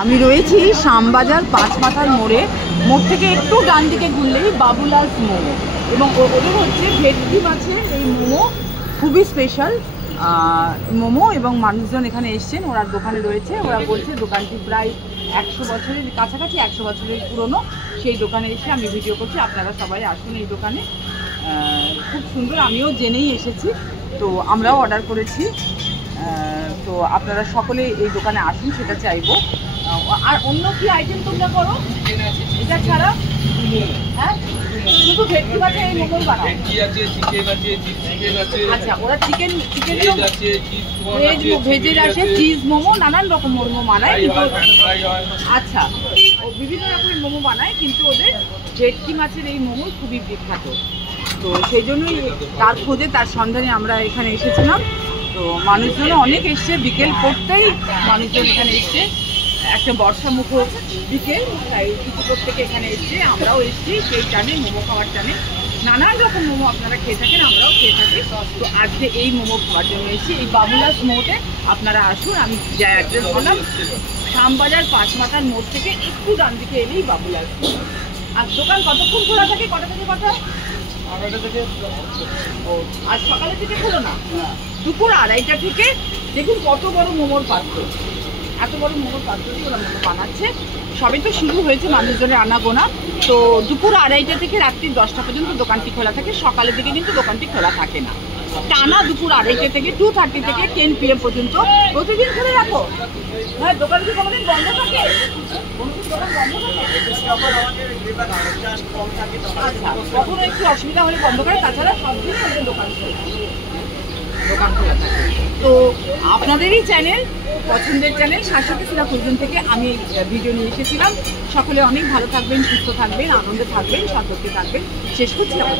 আমি রয়েছি শ্যামবাজার পাঁচমাথার মোড় থেকে একটু ডান দিকে ঘুরলেই বাবুলাস মোমো, এবং ওদের হচ্ছে ভেটকি মাছের এই মোমো খুবই স্পেশাল মোমো, এবং মানুষজন এখানে এসছেন, ওরা দোকানে রয়েছে। ওরা বলছে দোকানটি প্রায় 100 বছরের কাছাকাছি, 100 বছরের পুরনো। সেই দোকানে এসে আমি ভিডিও করছি, আপনারা সবাই আসুন এই দোকানে, খুব সুন্দর। আমিও জেনেই এসেছি, তো আমরাও অর্ডার করেছি। তো আপনারা সকলে এই দোকানে আসুন সেটা চাইবো। আর অন্য কি আইটেম তোমরা করো এটা ছাড়া? হ্যাঁ, শুধু ভেটকি মাছের এই মোমোই বানাও? আচ্ছা, ওরা চিকেন ভেজের আসে, চিজ মোমো, নানান রকম মোমো বানায়। আচ্ছা, ও বিভিন্ন রকমের মোমো বানায়, কিন্তু ওদের ভেটকি মাছের এই মোমো খুবই বিখ্যাত। তো সেই জন্যই তার খোঁজে, তার সন্ধানে আমরা এখানে এসেছিলাম। তো মানুষজন অনেক এসছে, বিকেল করতেই মানুষজন এখানে এসছে, একটা বর্ষামুখো বিকেল, তাই কিছু প্রত্যেকে এখানে এসছে, আমরাও এসছি সেই টানে, মোমো খাওয়ার টানে। নানান রকম মোমো আপনারা খেয়ে থাকেন, আমরাও খেয়ে থাকি। তো আজকে এই মোমো খাওয়ার জন্য এসেছি এই বাবুলাস মোমোতে। আপনারা আসুন, আমি যা অ্যাড্রেস বললাম, শ্যামবাজার পাঁচমাথার মোড় থেকে একটু ডান দিকে এলেই বাবুলাস। আর দোকান কতক্ষণ খোলা থাকে, কটা থেকে কটা? 8টা থেকে। ও, আর সকালের থেকে খোলো না? দুপুর 2:30টা থেকে। দেখুন কত বড় মোমোর পাত্র, এত বড় মোমোর পাত্র দিয়ে ওরা মোমো বানাচ্ছে। সবে তো শুরু হয়েছে মানুষজনের আনাগোনা। তো দুপুর 2:30টা থেকে রাত্রি 10টা পর্যন্ত দোকানটি খোলা থাকে। সকালের দিকে কিন্তু দোকানটি খোলা থাকে না, টানা দুপুর 2:30 থেকে 2:30 থেকে 10 PM পর্যন্ত প্রতিদিন খুলে রাখো। হ্যাঁ, দোকান কি কোনোদিন বন্ধ থাকে? কোনোদিন দোকান বন্ধ থাকে? আচ্ছা, কখনো একটু অসুবিধা হলে বন্ধ করে, তাছাড়া সব দিন ওদের দোকান খোলা থাকে। তো আপনাদেরই চ্যানেল, পছন্দের চ্যানেল শাশ্বতী সিরাকুজন থেকে আমি ভিডিও নিয়ে এসেছিলাম। সকলে অনেক ভালো থাকবেন, সুস্থ থাকবেন, আনন্দে থাকবেন, সতর্কে থাকবেন। শেষ করছি আমার।